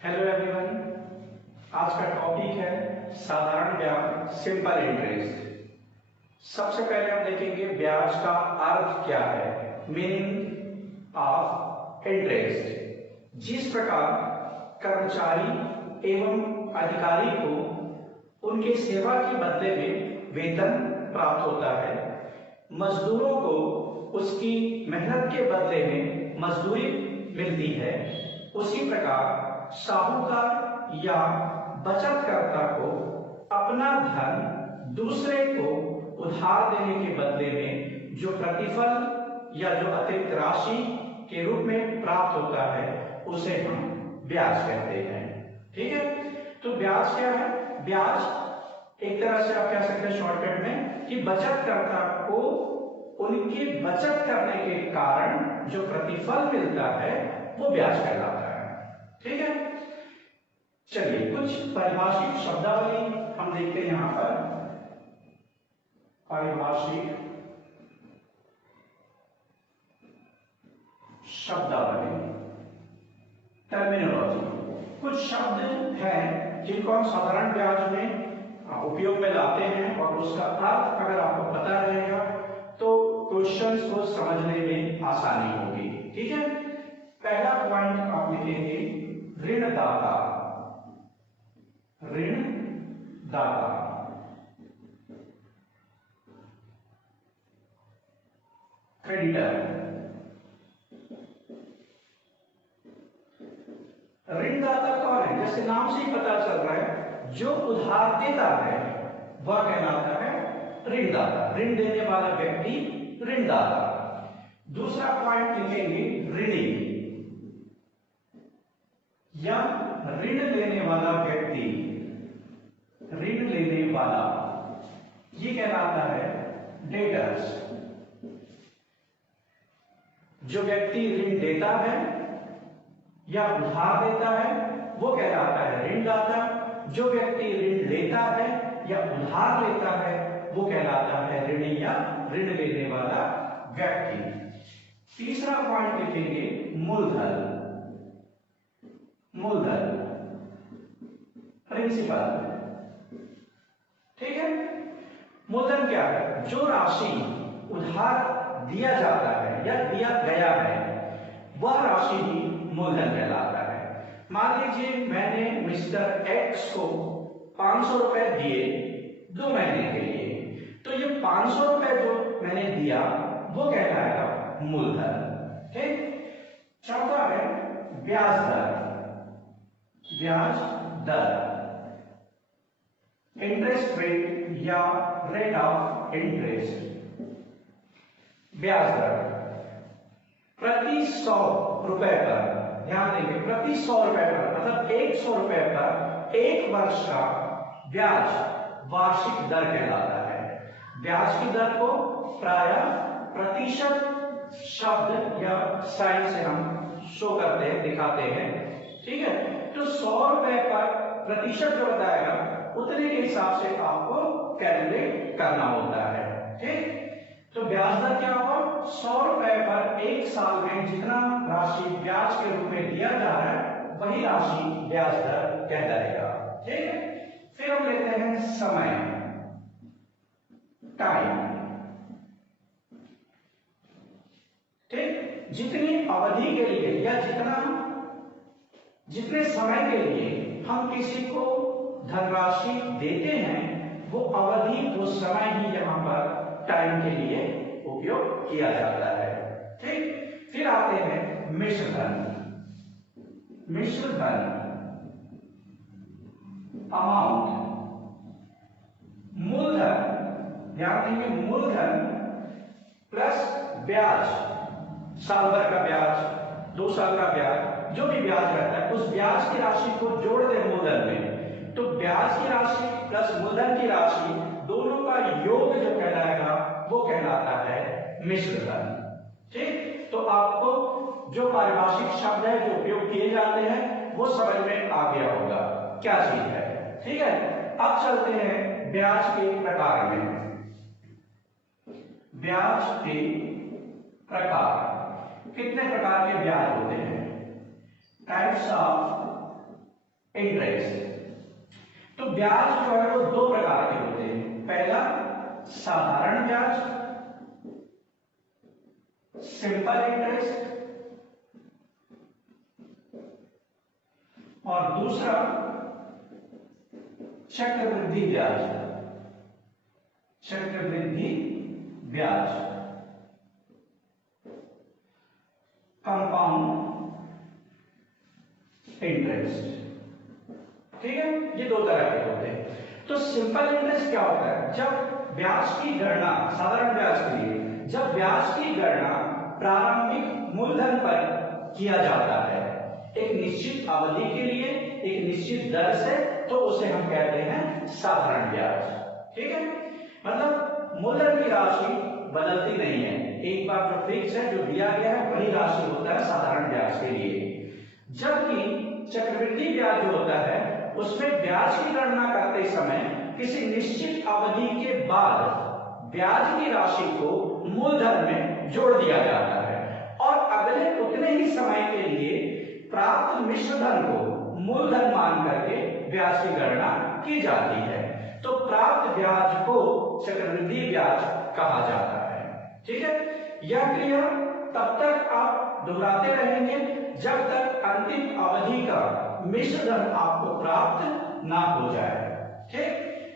Hello everyone, आज का topic है साधारण ब्याज, सिंपल इंटरेस्ट। सबसे पहले हम देखेंगे ब्याज का अर्थ क्या है, मीनिंग ऑफ इंटरेस्ट। जिस प्रकार कर्मचारी एवं अधिकारी को उनके सेवा के बदले में वेतन प्राप्त होता है, मजदूरों को उसकी मेहनत के बदले में मजदूरी मिलती है, उसी प्रकार साहूकार या बचतकर्ता को अपना धन दूसरे को उधार देने के बदले में जो प्रतिफल या जो अतिरिक्त राशि के रूप में प्राप्त होता है उसे हम ब्याज कहते हैं। ठीक है, तो ब्याज क्या है? ब्याज एक तरह से आप कह सकते हैं शॉर्टकट में कि बचतकर्ता को उनकी बचत करने के कारण जो प्रतिफल मिलता है वो ब्याज कहलाता है। ठीक है, चलिए कुछ पारिभाषिक शब्दावली हम देखते हैं। यहां पर पारिभाषिक शब्दावली, टर्मिनोलॉजी, कुछ शब्द हैं जिनको हम साधारण ब्याज में उपयोग में लाते हैं और उसका अर्थ अगर आपको पता रहेगा तो क्वेश्चंस को समझने में आसानी होगी। ठीक है, पहला पॉइंट आप लिखेंगे ऋणदाता। ऋणदाता क्रेडिटर। ऋणदाता कौन है? जैसे नाम से ही पता चल रहा है, जो उधार देता है वह कहलाता है ऋणदाता। ऋण देने वाला व्यक्ति ऋणदाता। दूसरा पॉइंट लिखेंगे ऋणी या ऋण लेने वाला व्यक्ति, ऋण लेने वाला, ये कहलाता है डेटर्स। जो व्यक्ति ऋण देता है या उधार देता है वो कहलाता है ऋणदाता। जो व्यक्ति ऋण लेता है या उधार लेता है वो कहलाता है ऋणी या ऋण लेने वाला व्यक्ति। तीसरा पॉइंट लिखेंगे मूलधन। मूलधन प्रिंसिपल। ठीक है, मूलधन क्या है? जो राशि उधार दिया जाता है या दिया गया है वह राशि ही मूलधन कहलाता है। मान लीजिए मैंने मिस्टर एक्स को 500 रुपए दिए 2 महीने के लिए, तो ये 500 रुपए जो मैंने दिया वो कहलाएगा मूलधन। ठीक, चौथा है ब्याज दर। ब्याज दर, इंटरेस्ट रेट या रेट ऑफ इंटरेस्ट। ब्याज दर प्रति 100 रुपए पर, ध्यान देंगे, प्रति 100 रुपए पर मतलब 100 रुपए पर 1 वर्ष का ब्याज वार्षिक दर कहलाता है। ब्याज की दर को प्रायः प्रतिशत शब्द या साइन से हम शो करते हैं, दिखाते हैं। ठीक है, तो 100 रुपए पर प्रतिशत जो बताएगा उतने के हिसाब से आपको कैलकुलेट करना होता है। ठीक, तो ब्याज दर क्या होगा? 100 रुपए पर 1 साल में जितना राशि ब्याज के रूप में दिया जा रहा है वही राशि ब्याज दर कहलाएगा। ठीक है, फिर हम लेते हैं समय, टाइम। ठीक, जितनी अवधि के लिए या जितने समय के लिए हम किसी को धनराशि देते हैं वो अवधि, वो समय ही यहां पर टाइम के लिए उपयोग किया जाता है। ठीक, फिर आते हैं मिश्र धन। मिश्र धन अमाउंट, मूलधन, ध्यान देंगे मूलधन प्लस ब्याज, साल भर का ब्याज, 2 साल का ब्याज, जो भी ब्याज रहता है उस ब्याज की राशि को जोड़ दे मूलधन में, तो ब्याज की राशि प्लस मूलधन की राशि दोनों का योग जो कहलाएगा वो कहलाता है मिश्र धन। ठीक, तो आपको जो पारिभाषिक शब्द है जो उपयोग किए जाते हैं वो समझ में आ गया होगा क्या चीज है। ठीक है, अब चलते हैं ब्याज के प्रकार में। ब्याज के प्रकार, कितने प्रकार के ब्याज होते हैं? Types of interest. तो ब्याज जो है वो दो प्रकार के होते हैं। पहला साधारण ब्याज, सिंपल इंटरेस्ट, और दूसरा चक्रवृद्धि ब्याज। चक्रवृद्धि ब्याज, कंपाउंड इंटरेस्ट। ठीक है, ये दो तरह के होते हैं। तो सिंपल इंटरेस्ट क्या होता है? जब ब्याज की गणना, साधारण ब्याज के लिए जब ब्याज की गणना प्रारंभिक मूलधन पर किया जाता है एक निश्चित अवधि के लिए एक निश्चित दर से, तो उसे हम कहते हैं साधारण ब्याज। ठीक है, मतलब मूलधन की राशि बदलती नहीं है, एक बार जो फिक्स है, जो दिया गया है, वही राशि होता है साधारण ब्याज के लिए। जबकि चक्रवृद्धि ब्याज जो होता है उसमें ब्याज की गणना करते समय किसी निश्चित अवधि के बाद ब्याज की राशि को मूलधन में जोड़ दिया जाता है और अगले उतने ही समय के लिए प्राप्त मिश्र धन को मूलधन मान करके ब्याज की गणना की जाती है। तो प्राप्त ब्याज को चक्रवृद्धि ब्याज कहा जाता है। ठीक है, यह क्रिया तब तक आप दोहराते रहेंगे जब तक अंतिम अवधि का मिश्र धन आपको प्राप्त ना हो जाए। ठीक,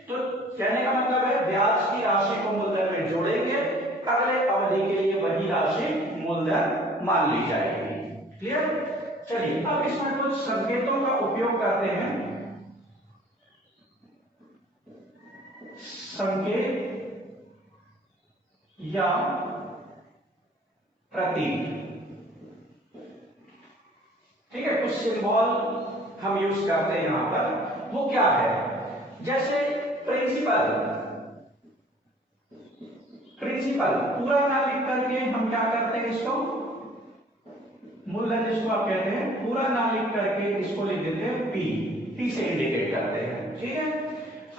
तो कहने का मतलब है ब्याज की राशि को मूलधन में जोड़ेंगे, अगले अवधि के लिए वही राशि मूलधन मान ली जाएगी। क्लियर? चलिए अब इसमें कुछ संकेतों का उपयोग करते हैं। संकेत या प्रतीक। ठीक है, कुछ सिंबल हम यूज करते हैं यहां पर। वो क्या है? जैसे प्रिंसिपल, प्रिंसिपल पूरा ना लिख करके हम क्या करते हैं, इसको मूलधन जिसको आप कहते हैं पूरा ना लिख करके इसको लिख देते हैं पी, पी से इंडिकेट करते हैं। ठीक है,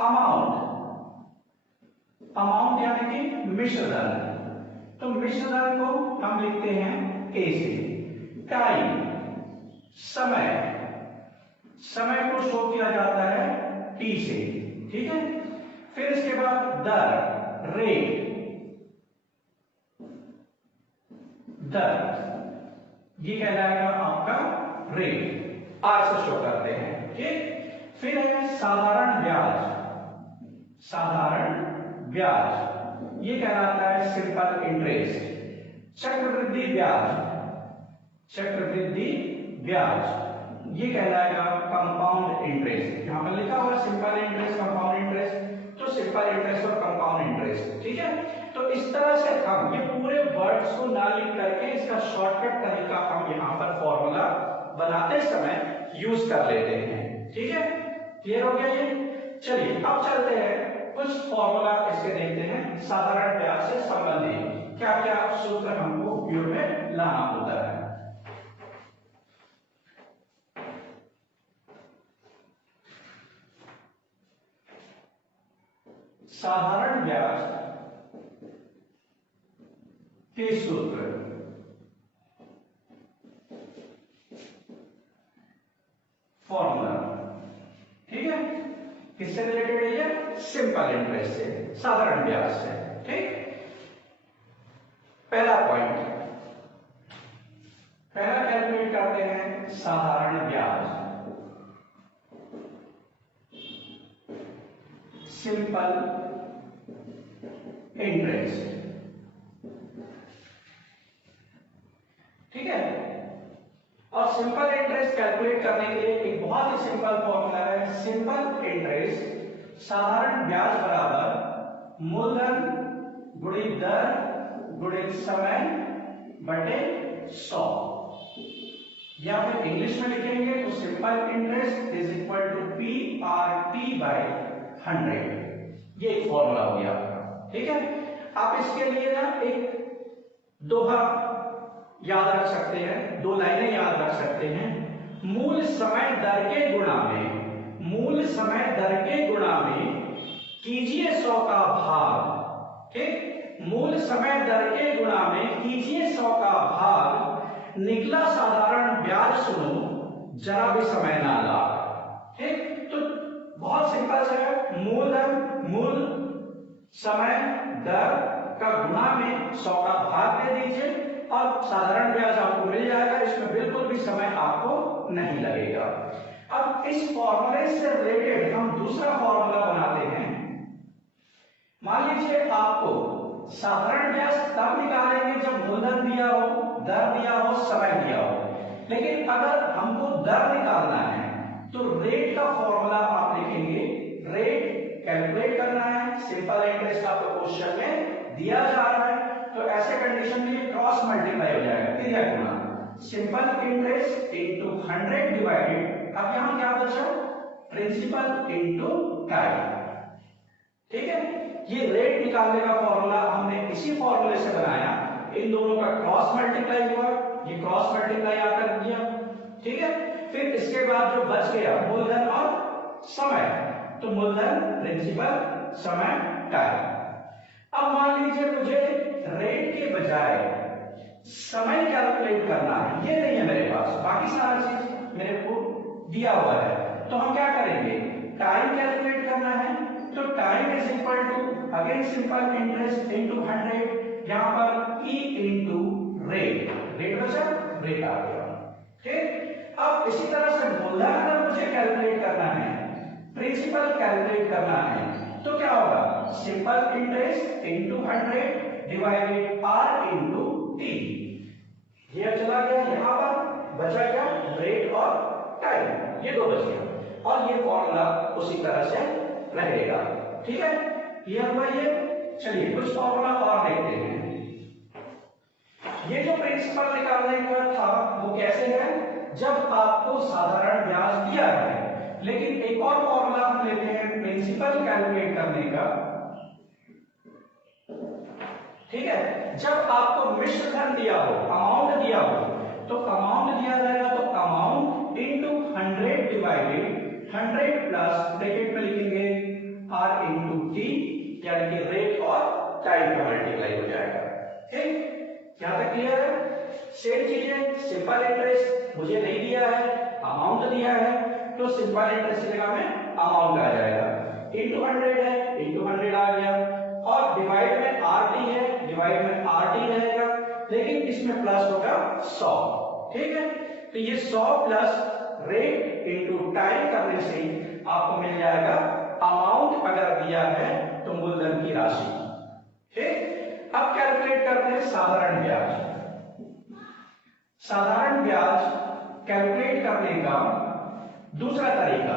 अमाउंट, अमाउंट यानी कि मिश्र धन, तो मिश्र धन को हम लिखते हैं ए से। टाइम, समय, समय को शो किया जाता है टी से। ठीक है, फिर इसके बाद दर, रेट, दर ये कहलाएगा आपका रेट, आर से शो करते हैं। ठीक, फिर है साधारण ब्याज, साधारण ब्याज ये कहलाता है सिंपल इंटरेस्ट। चक्रवृद्धि ब्याज, चक्रवृद्धि ब्याज ये कहलाएगा कंपाउंड इंटरेस्ट। यहां पर लिखा हुआ सिंपल इंटरेस्ट, कंपाउंड इंटरेस्ट, तो सिंपल इंटरेस्ट और कंपाउंड इंटरेस्ट। ठीक है, तो इस तरह से हम ये पूरे वर्ड्स को ना लिख करके इसका शॉर्टकट तरीका हम यहां पर फॉर्मूला बनाते समय यूज कर लेते हैं। ठीक है, क्लियर हो गया ये? चलिए अब चलते हैं कुछ फॉर्मूला इसके देखते हैं साधारण ब्याज से संबंधित क्या क्या सूत्र हमको उपयोग में लाना होता है। साधारण ब्याज के सूत्र, फॉर्मूला। ठीक है, किससे रिलेटेड है ये? सिंपल इंटरेस्ट से, साधारण ब्याज से। ठीक, पहला पॉइंट, पहला कैलकुलेट करते हैं साधारण ब्याज, सिंपल इंटरेस्ट। ठीक है, और सिंपल इंटरेस्ट कैलकुलेट करने के लिए एक बहुत ही सिंपल फॉर्मूला है। सिंपल इंटरेस्ट साधारण ब्याज बराबर मूलधन गुणित दर गुणित समय बटे 100, या फिर इंग्लिश में लिखेंगे तो simple interest is equal to p r t by 100। ये एक फॉर्मूला हो गया आपका। ठीक है, आप इसके लिए ना एक दोहा याद रख सकते हैं, दो लाइनें याद रख सकते हैं। मूल समय दर के गुणा में, मूल समय दर के गुणा में कीजिए 100 का भाग। ठीक, मूल समय दर के गुणा में कीजिए 100 का भाग, निकला साधारण ब्याज सुनो जरा भी समय ना ला। बचा मूल समय दर का गुणा में 100 का भाग दे दीजिए और साधारण ब्याज आपको मिल जाएगा। इसमें बिल्कुल भी समय आपको नहीं लगेगा। अब इस फॉर्मूले से रिलेटेड हम दूसरा फॉर्मूला बनाते हैं। मान लीजिए आपको साधारण ब्याज तब निकालेंगे जब मूलधन दिया हो, दर दिया हो, समय दिया हो। लेकिन अगर हमको दर निकालना है तो रेट का फॉर्मूला आप लिखेंगे। रेट कैलकुलेट करना है, सिंपल इंटरेस्ट आपको क्वेश्चन में दिया जा रहा है, तो ऐसे कंडीशन में ये क्रॉस मल्टीप्लाई हो जाएगा, क्रिया गुणा। सिंपल इंटरेस्ट इनटू 100 डिवाइडेड, अब यहां क्या बचा, प्रिंसिपल इनटू टाइम। ठीक है, ये रेट निकालने का फॉर्मूला हमने इसी फॉर्मूले से बनाया। इन दोनों का क्रॉस मल्टीप्लाई हुआ, ये क्रॉस मल्टीप्लाई आकर दिया। ठीक है, फिर इसके बाद जो बच गया मूलधन और समय, तो मूलधन प्रिंसिपल, समय टाइम। अब मान लीजिए मुझे रेट के बजाय समय कैलकुलेट करना है, ये नहीं है मेरे पास, बाकी सारा चीज मेरे को दिया हुआ है, तो हम क्या करेंगे, टाइम कैलकुलेट करना है। तो time is equal to again simple interest into 100, यहां पर ई इनटू रेट, रेट बचा, रेट आ गया। ठीक, अब इसी तरह से मूलधन अगर मुझे कैलकुलेट करना है, प्रिंसिपल कैलकुलेट करना है, तो क्या होगा, simple interest into 100 divided r into t. ये चला गया, यहां पर बचा क्या, रेट और टाइम, ये दो बच गया और ये फॉर्मूला उसी तरह से रहेगा। ठीक है, क्लियर हुआ ये। चलिए कुछ फॉर्मूला और देखते हैं। ये जो प्रिंसिपल निकालने का था वो कैसे है, जब आपको साधारण ब्याज दिया है। लेकिन एक और फॉर्मूला हम लेते हैं प्रिंसिपल कैलकुलेट करने का। ठीक है, जब आपको मिश्र धन दिया हो, अमाउंट दिया हो, तो अमाउंट दिया जाएगा तो amount into 100 divided 100 plus bracket में लिखेंगे आर इनटू टी, यानी कि रेट और टाइम का मल्टीप्लाई हो जाएगा। ठीक, यहां तक क्लियर है। सेम चीज है, सिंपल इंटरेस्ट मुझे नहीं दिया है, अमाउंट दिया है, तो सिंपल इंटरेस्ट की जगह में अमाउंट आ जाएगा। इनटू 100 है, इनटू 100 आ गया, और डिवाइड में आरटी है, डिवाइड में आरटी रहेगा, लेकिन इसमें प्लस होगा 100। ठीक है, तो ये 100 प्लस रेट इनटू टाइम करने से आपको मिल जाएगा अमाउंट अगर दिया है तो मूलधन की राशि। ठीक, अब कैलकुलेट करते हैं साधारण ब्याज। साधारण ब्याज कैलकुलेट करने का दूसरा तरीका,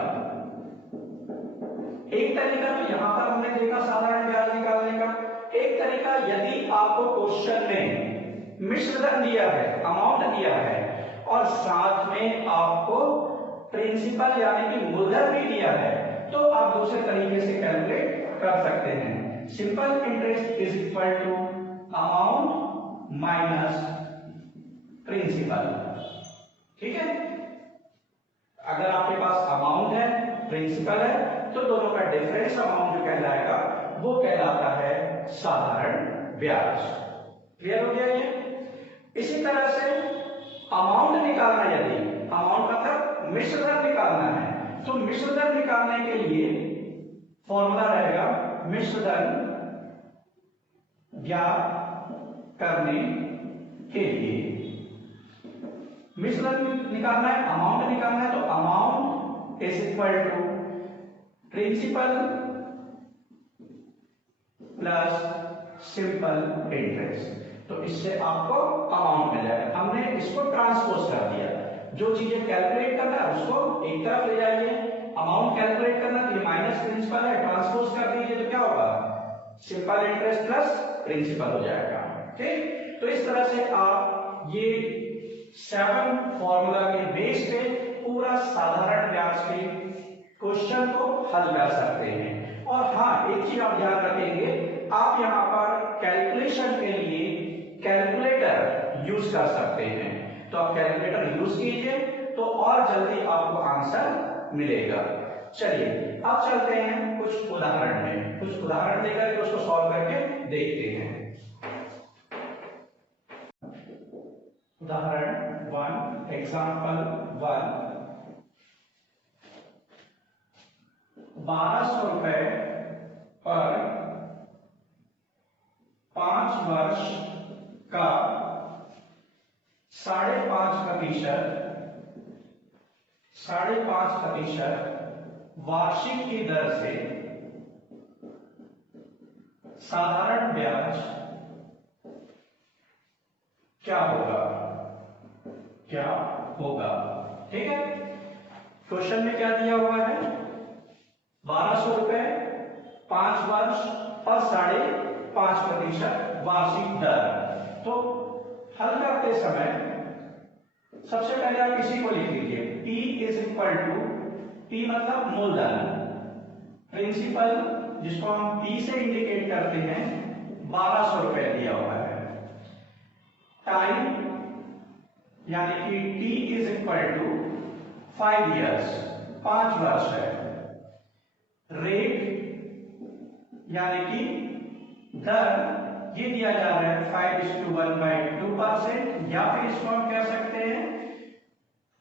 एक तरीका तो यहां पर हमने देखा साधारण ब्याज निकालने का, एक तरीका यदि आपको क्वेश्चन में मिश्र धन दिया है, अमाउंट दिया है और साथ में आपको प्रिंसिपल यानी कि मूलधन भी दिया है, तो आप दूसरे तरीके से कैलकुलेट कर सकते हैं। Simple interest is equal to amount minus principal. ठीक है, अगर आपके पास अमाउंट है, प्रिंसिपल है, तो दोनों का डिफरेंस अमाउंट जो कहलाएगा वो कहलाता है साधारण ब्याज। क्लियर हो गया ये। इसी तरह से अमाउंट निकालना, यदि अमाउंट मतलब मिश्र धन निकालना है, तो मिश्र धन निकालने के लिए फॉर्मूला रहेगा मिश्र धन ज्ञात करने के लिए। मिश्र धन निकालना है, अमाउंट निकालना है, तो amount is equal to principal plus simple interest, तो इससे आपको अमाउंट मिल जाएगा। हमने इसको ट्रांसपोज कर दिया, जो चीजें कैलकुलेट करना है उसको एक तरफ ले जाइए, अमाउंट कैलकुलेट करना तो ये माइनस प्रिंसिपल है, ट्रांसपोज कर दीजिए तो क्या होगा, सिंपल इंटरेस्ट प्लस प्रिंसिपल हो जाएगा। ठीक, तो इस तरह से आप ये 7 फॉर्मूला के बेस पे पूरा साधारण ब्याज के क्वेश्चन को हल कर सकते हैं। और हाँ, एक चीज आप ध्यान रखेंगे, आप यहाँ पर कैलकुलेशन के लिए कैलकुलेटर यूज कर सकते हैं, तो आप कैलकुलेटर यूज कीजिए तो और जल्दी आपको आंसर मिलेगा। चलिए अब चलते हैं कुछ उदाहरण में, कुछ उदाहरण लेकर के उसको सॉल्व करके देखते हैं। उदाहरण 1, एग्जाम्पल 1। 1200 रुपए पर 5 वर्ष का 5.5% वार्षिक की दर से साधारण ब्याज क्या होगा, क्या होगा। ठीक है, क्वेश्चन में क्या दिया हुआ है, 1200 रुपए 5 वर्ष और 5.5% वार्षिक दर। तो हल करते समय सबसे पहले आप इसी को लिख लीजिए, P is equal to, P मतलब मूलधन, प्रिंसिपल जिसको हम P से इंडिकेट करते हैं 1200 रुपए दिया हुआ है, टाइम यानी कि T is equal to 5 years, 5 वर्ष है, रेट यानी कि दर ये दिया जा रहा है 5:1/2%, या फिर इसको हम कह सकते हैं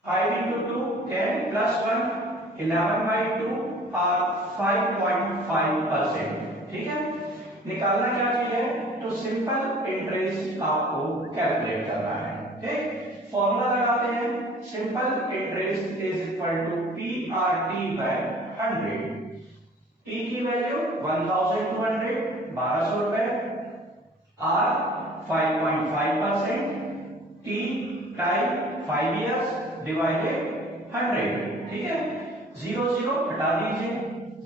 5 into 2 10 plus 1 11/2 और 5.5%। ठीक है, निकालना क्या है, तो सिंपल इंटरेस्ट आपको कैलकुलेट करना है। ठीक, फॉर्मूला लगाते हैं, simple interest is equal to PRT/100। T की वैल्यू 1200, 1200 रुपए, R 5.5%, T time 5 years divided 100। ठीक है, 0 0 हटा दीजिए,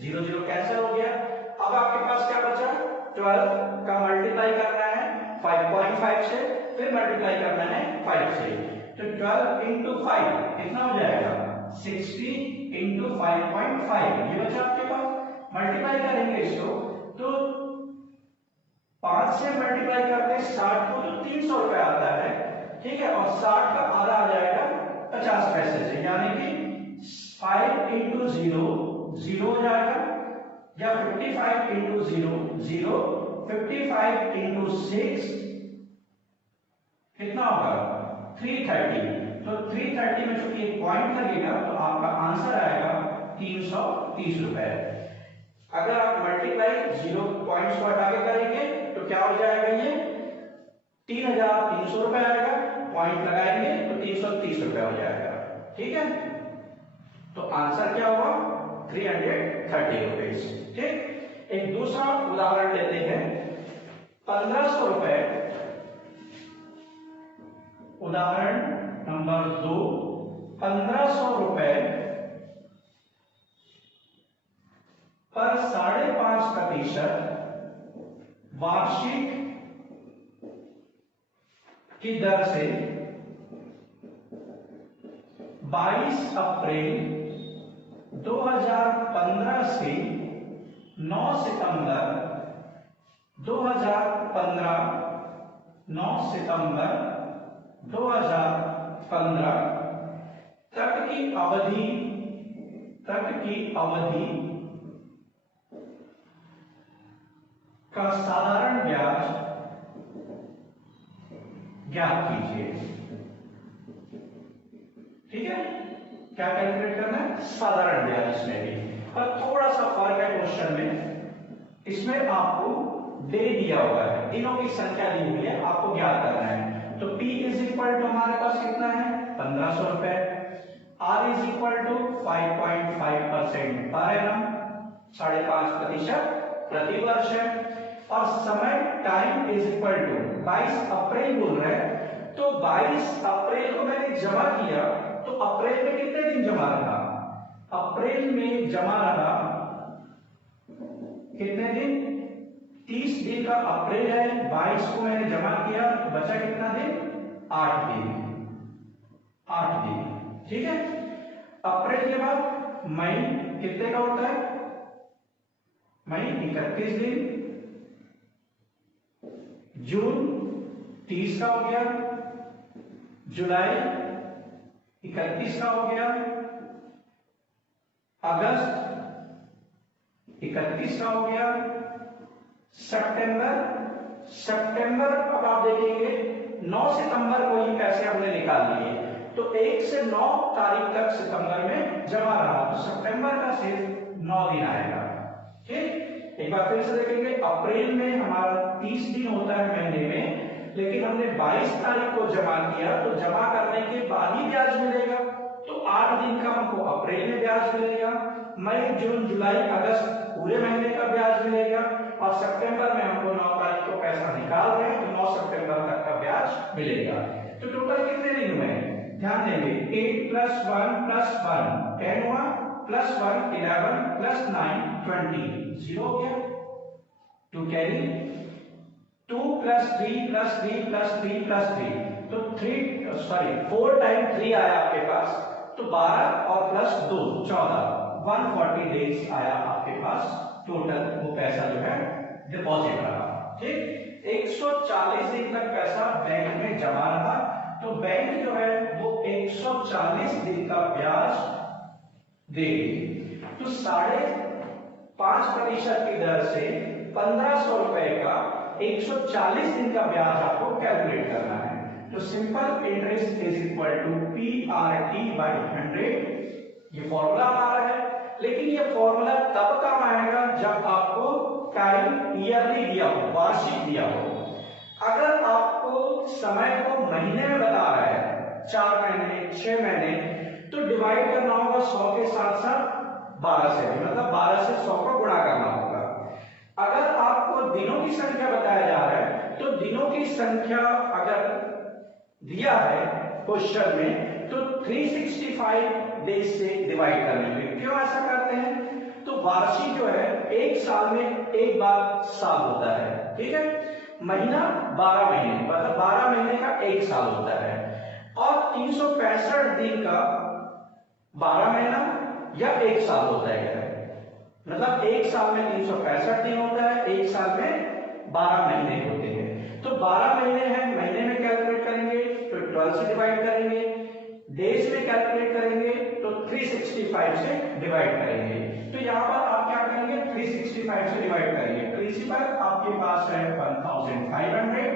0 0 कैंसिल हो गया। अब आपके पास क्या बचा, 12 का मल्टीप्लाई करना है 5.5 से, फिर मल्टीप्लाई करना है 5 से, तो 12 into 5 कितना हो जाएगा, 60 into 5.5, ये बचा आपके पास। मल्टीप्लाई करेंगे इसको तो 5 से मल्टीप्लाई करते 60 को तो 300 रुपए आता है। ठीक है, और 60 का आधा आ जाएगा 50 पैसे से, यानी कि 5 into 0 0 हो जाएगा, या 55 into 0 0, 55 into 6 कितना होगा 330। तो 330 में चूंकि एक पॉइंट लगेगा तो आपका आंसर आएगा 330 रुपए। अगर आप मल्टीप्लाई 0 पॉइंट्स को हटा के करेंगे तो क्या हो जाएगा, ये 3300 रुपए आएगा, पॉइंट लगाएंगे तो 330 रुपए हो जाएगा। ठीक है, तो आंसर क्या होगा 330 रुपीज। ठीक, एक दूसरा उदाहरण लेते हैं, 1500 रुपए, उदाहरण नंबर 2, 1500 रुपए पर 5.5% वार्षिक की दर से 22 अप्रैल 2015 से 9 सितंबर 2015 तक की अवधि का साधारण ब्याज ज्ञात कीजिए। ठीक है, क्या कैलकुलेट करना है, साधारण ब्याज। इसमें भी पर थोड़ा सा फर्क है क्वेश्चन में, इसमें आपको दे दिया हुआ है, दिनों की संख्या दी हुई है, आपको ज्ञात करना है। तो P इज इक्वल टू हमारे पास कितना है 1500 रुपए, R is equal to 5.5% per annum, 5.5% प्रति वर्ष है, और समय टाइम इज इक्वल टू 22 अप्रैल बोल रहे हैं, तो 22 अप्रैल को मैंने जमा किया, तो अप्रैल में कितने दिन जमा रहा, अप्रैल में जमा रहा कितने दिन, 30 दिन का अप्रैल है, 22 को मैंने जमा किया तो बचा कितना दिन, 8 दिन। ठीक है, अप्रैल के बाद मई कितने का होता है, मई 31 दिन, जून 30 का हो गया, जुलाई 31 का हो गया, अगस्त 31 का हो गया, सितंबर अब आप देखेंगे 9 सितंबर को ही पैसे हमने निकाल लिए, तो 1 से 9 तारीख तक सितंबर में जमा रहा, तो सितंबर का सिर्फ 9 दिन आएगा। ठीक, एक बार फिर से देखेंगे, अप्रैल में हमारा 30 दिन होता है महीने में, लेकिन हमने 22 तारीख को जमा किया तो जमा करने के बाद ही ब्याज मिलेगा। तो 8 दिन का हमको अप्रैल में ब्याज मिलेगा, मई जून जुलाई अगस्त पूरे महीने का ब्याज मिलेगा, और सितंबर में हमको 9 तारीख को पैसा निकाल रहे हैं तो 9 सितंबर तक का ब्याज मिलेगा। तो टोटल कितने दिन हुए? ध्यान देंगे, 8 + 1 + 1 10 हुआ, +1 11 + 9 20 0 हो गया। टू कैरी 2 + 3 + 3 + 3 + 3 तो 4 टाइम 3 आया आपके पास, तो 12 और +2 14 140 डेज आया आपके पास टोटल वो पैसा जो है डिपॉजिट रहा। ठीक, 140 दिन तक पैसा बैंक में जमा रहा, तो बैंक जो है वो 140 दिन का ब्याज देगी। तो 5.5% की दर से 1500 रुपए का 140 दिन का ब्याज आपको कैलकुलेट करना है। तो simple interest is equal to PRT/100, ये फॉर्मूला हमारा है। लेकिन ये फॉर्मूला तब काम आएगा जब आपको टाइम ईयरली दिया हो, वार्षिक दिया हो। अगर आपको समय को महीने में बता रहा है, 4 महीने 6 महीने, तो डिवाइड करना होगा 100 के साथ साथ 12 से, मतलब 12 से 100 को गुणा करना होगा। अगर आपको दिनों की संख्या बताया जा रहा है, तो दिनों की संख्या अगर दिया है क्वेश्चन में, तो 365 डेज से डिवाइड कर लेंगे। क्यों ऐसा करते हैं? तो वार्षिक जो है एक साल में एक बार साल होता है, ठीक है। महीना 12 महीने, मतलब 12 महीने का एक साल होता है, और 365 दिन का 12 महीना या एक साल होता है। मतलब एक साल में 365 दिन होता है, एक साल में 12 महीने होते हैं। तो 12 महीने हैं, महीने में कैलकुलेट करेंगे तो 12 से डिवाइड करेंगे, डेज में कैलकुलेट करेंगे तो 365 से डिवाइड करेंगे। तो यहाँ पर आप क्या करेंगे? 365 से डिवाइड करेंगे। प्रिंसिपल आपके पास है 1500,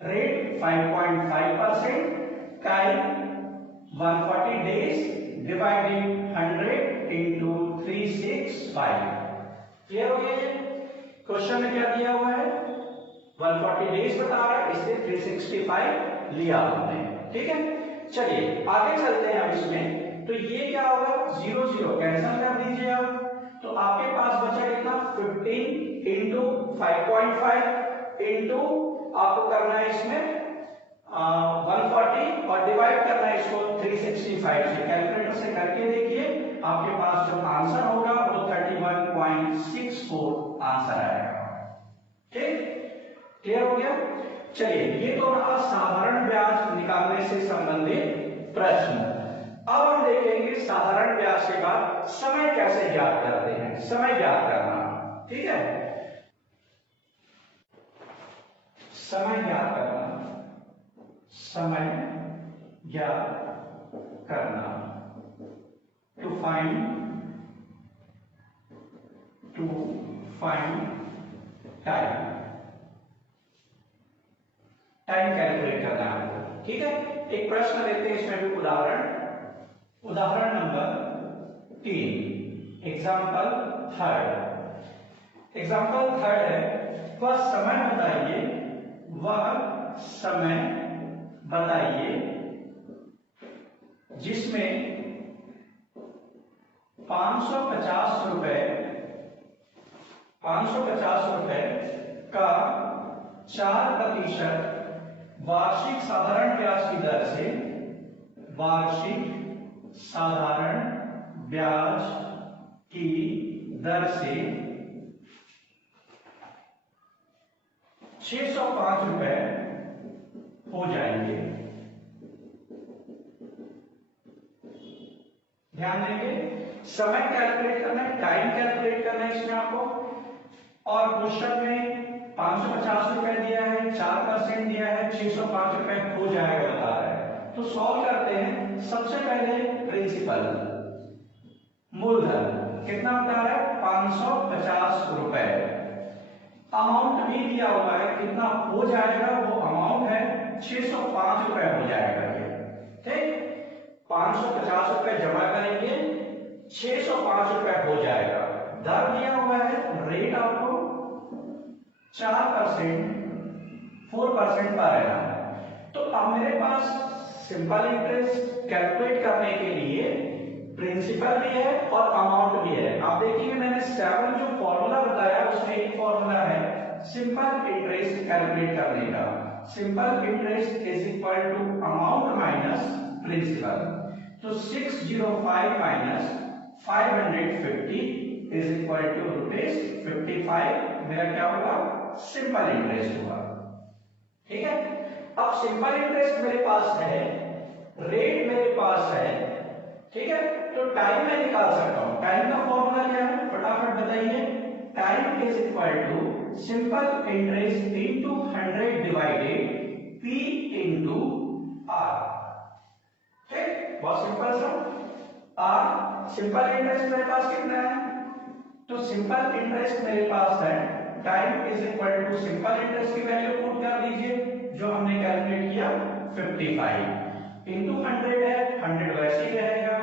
rate 5.5%, time 140 days, divided 100 into 365। Clear हो गया? ये क्वेश्चन में क्या दिया हुआ है? 140 डेज बता रहा है, इसलिए 365 लिया हमने। ठीक है, चलिए आगे चलते हैं अब इसमें। तो ये क्या होगा? 0 0 कैंसिल कर दीजिए आप, तो आपके पास बचा कितना? 15 into 5.5 into आपको करना है इसमें 140 और डिवाइड करना है इसको 365 से। कैलकुलेटर से करके देखिए, आपके पास जो आंसर होगा वो 31.64 आंसर आएगा। ठीक, क्लियर हो गया? चलिए, ये तो रहा साधारण ब्याज निकालने से संबंधित प्रश्न। अब हम देखेंगे साधारण ब्याज के बाद समय कैसे ज्ञात करते हैं, समय ज्ञात करना। ठीक है, समय ज्ञात करना, समय ज्ञात करना, to find time, time calculate करना है आपको। ठीक है, एक प्रश्न लेते हैं, इसमें भी उदाहरण नंबर 3, एग्जाम्पल थर्ड है, वह समय बताइए जिसमें 550 रुपए का 4% वार्षिक साधारण ब्याज की दर से, वार्षिक साधारण ब्याज की दर से 605 रुपए हो जाएंगे। ध्यान देंगे, समय कैलकुलेट करना है, टाइम कैलकुलेट करना है इसमें आपको, और क्वेश्चन में 550 रुपए दिया है, 4% दिया है, 605 रुपए हो जाएगा बता रहा है। तो सॉल्व करते हैं। सबसे पहले प्रिंसिपल, मूलधन कितना बता रहा है? 550 रुपए। अमाउंट भी दिया हुआ है, कितना हो जाएगा वो अमाउंट है 605 रुपए हो जाएगा ये। ठीक, 550 रुपए जमा करेंगे 605 रुपए हो जाएगा। दर दिया हुआ है, रेट आपको 4%, 4% पर एनम। तो अब मेरे पास सिंपल इंटरेस्ट कैलकुलेट करने के लिए प्रिंसिपल भी है और अमाउंट भी है। आप देखिए मैंने 7 जो फॉर्मूला बताया उसमें एक फॉर्मूला है सिंपल इंटरेस्ट कैलकुलेट करने का। Simple interest is equal to amount minus principal. तो 605 माइनस 550 इज इक्वल टू ₹55। मेरा क्या होगा? सिंपल इंटरेस्ट हुआ। ठीक है, अब सिंपल इंटरेस्ट मेरे पास है, रेट मेरे पास है, ठीक है, तो टाइम मैं निकाल सकता हूं। टाइम का फॉर्मूला क्या है फटाफट बताइए। Time is equal to simple interest into 100 divided P into R। ठीक, बहुत सिंपल सा। R सिंपल इंटरेस्ट मेरे पास कितना है? तो सिंपल इंटरेस्ट मेरे पास है time is equal to simple interest की वैल्यू पुट कर दीजिए जो हमने कैलकुलेट किया 55 इनटू 100 है, 100 वैसे ही रहेगा,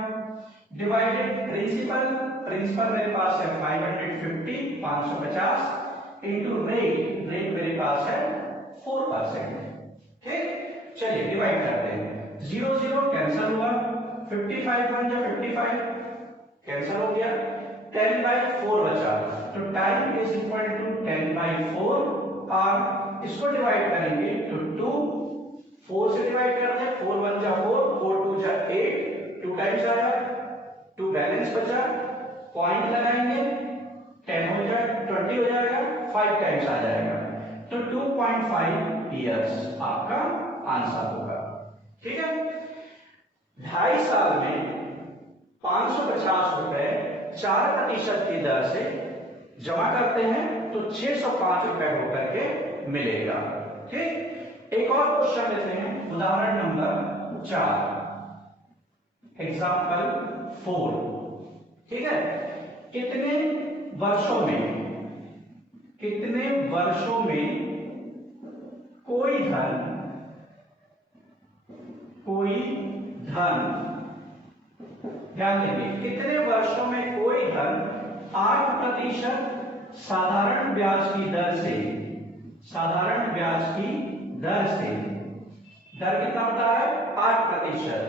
डिवाइडेड प्रिंसिपल। प्रिंसिपल मेरे पास है 550 550 इनटू रेट। रेट मेरे पास है 4%। ठीक, चलिए डिवाइड करते हैं। 0 0 कैंसिल हुआ, 55 1 या 55 कैंसिल हो गया, 10/4 बचा। तो टाइम इज इक्वल टू 10/4 और इसको डिवाइड करेंगे तो 2 4 से डिवाइड करते हैं, 4 1 जा 4, 4 2 जा 8, 2 टाइम्स आया, 2 बैलेंस बचा, पॉइंट लगाएंगे, 10 हो जाए 20 हो जाएगा, 5 टाइम्स आ जाएगा। तो 2.5 इयर्स आपका आंसर होगा। ठीक है, 2.5 साल में 550 रुपए 4% की दर से जमा करते हैं तो 605 रुपए होकर के मिलेगा। ठीक, एक और क्वेश्चन लेते हैं, उदाहरण नंबर 4, एग्जाम्पल 4। ठीक है, कितने वर्षों में कोई धन ध्यान देंगे, कितने वर्षों में कोई धन 8% साधारण ब्याज की दर से दर कितना होता है 8%,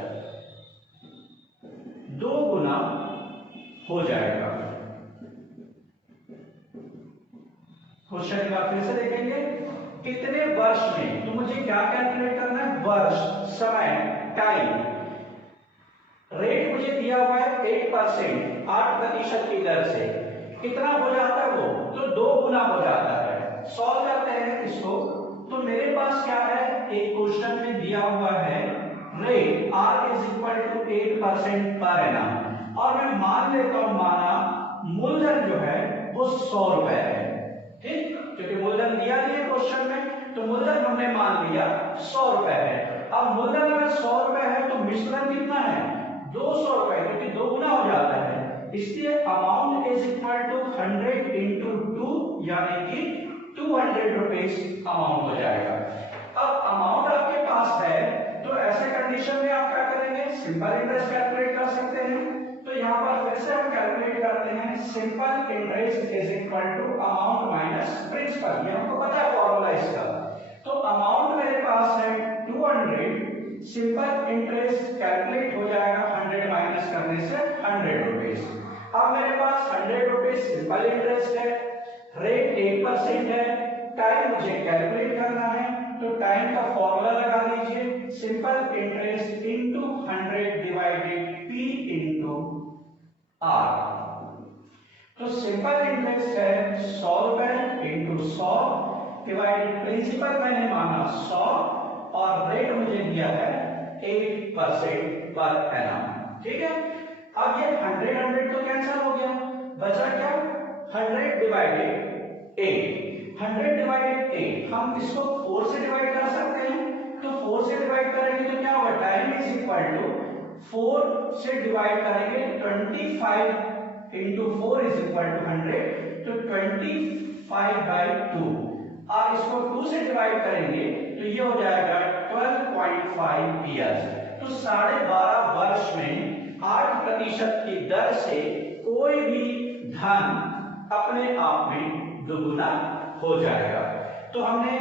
2 गुना हो जाएगा। क्वेश्चन का फिर से देखेंगे, कितने वर्ष में, तो मुझे क्या कैलकुलेट करना है? वर्ष, समय, टाइम। रेट मुझे दिया हुआ है 8%, 8% की दर से कितना हो जाता है वो? तो 2 गुना हो जाता है। सॉल्व करते हैं इसको, तो मेरे पास क्या है, एक क्वेश्चन में दिया हुआ है rate R is equal to 8% पर एनम, और मैं मान लेता हूं, माना मूलधन जो है वो 100 रुपए है। ठीक, क्योंकि मूलधन दिया नहीं है क्वेश्चन में, तो मूलधन हमने मान लिया 100 रुपए है। अब मूलधन अगर 100 रुपए है तो मिश्रण कितना है? 200 रुपए, क्योंकि 2 गुना हो जाता है। इसलिए amount is equal to 100 into 2, यानी कि 200 रुपीज अमाउंट हो जाएगा। अब अमाउंट आपके पास है तो ऐसे कंडीशन में आप क्या करेंगे? सिंपल इंटरेस्ट कैलकुलेट कर सकते हैं। तो यहाँ पर फिर से हम कैलकुलेट करते हैं, simple interest is equal to amount minus principal. ये हमको पता है फॉर्मूला इसका। तो अमाउंट मेरे पास है 200, सिंपल इंटरेस्ट कैलकुलेट हो जाएगा 100 माइनस करने से 100 रुपीज। अब मेरे पास 100 रुपीज सिंपल इंटरेस्ट है, रेट 8% है, टाइम मुझे कैलकुलेट करना है, तो टाइम का फॉर्मूला लगा लीजिए, simple interest into 100 divided P into R। तो सिंपल इंटरेस्ट है 100 रुपए इंटू 100 डिवाइडेड प्रिंसिपल मैंने माना 100 और रेट मुझे दिया है 8% पर एनम। ठीक है, अब ये 100 तो कैंसिल हो गया, बचा क्या? 100 डिवाइडेड 8। 100 डिवाइडेड 8 हम इसको 4 से डिवाइड कर सकते हैं, तो 4 से डिवाइड करेंगे तो क्या होगा? टाइम इज इक्वल टू 4 से डिवाइड करेंगे 25 इंटू 4 इज इक्वल टू 100, तो 25/2। और इसको 2 से डिवाइड करेंगे तो ये हो जाएगा 12.5 इयर्स। तो 12.5 वर्ष में 8% की दर से कोई भी धन अपने आप में दुगुना हो जाएगा। तो हमने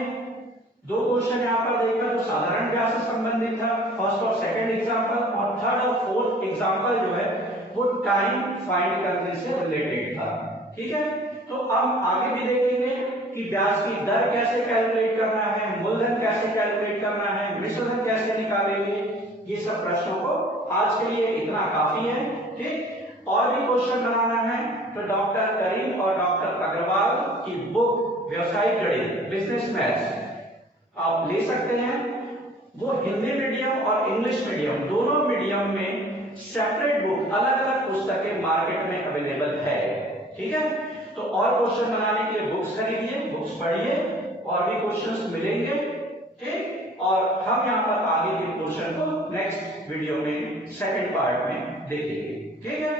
दो क्वेश्चन यहाँ पर देखा जो साधारण ब्याज से संबंधित था, फर्स्ट और सेकंड एग्जांपल, और थर्ड और फोर्थ एग्जांपल जो है वो टाइम फाइंड करने से रिलेटेड था। ठीक है, तो अब आगे भी देखेंगे कि ब्याज की दर कैसे कैलकुलेट करना है, मूलधन कैसे कैलकुलेट करना है, मिश्रधन कैसे निकालेंगे। ये सब प्रश्नों को आज के लिए इतना काफी है। ठीक, और भी क्वेश्चन बनाना है तो डॉक्टर करीम और डॉक्टर अग्रवाल की बुक व्यवसायिक गणित बिजनेस मैथ्स आप ले सकते हैं। वो हिंदी मीडियम और इंग्लिश मीडियम दोनों मीडियम में सेपरेट बुक अलग अलग पुस्तकें मार्केट में अवेलेबल है। ठीक है, तो और क्वेश्चन बनाने के लिए बुक्स खरीदिए, बुक्स पढ़िए, और भी क्वेश्चंस मिलेंगे। ठीक, और हम यहाँ पर आगे के क्वेश्चन को नेक्स्ट वीडियो में सेकंड पार्ट में देखेंगे। ठीक है।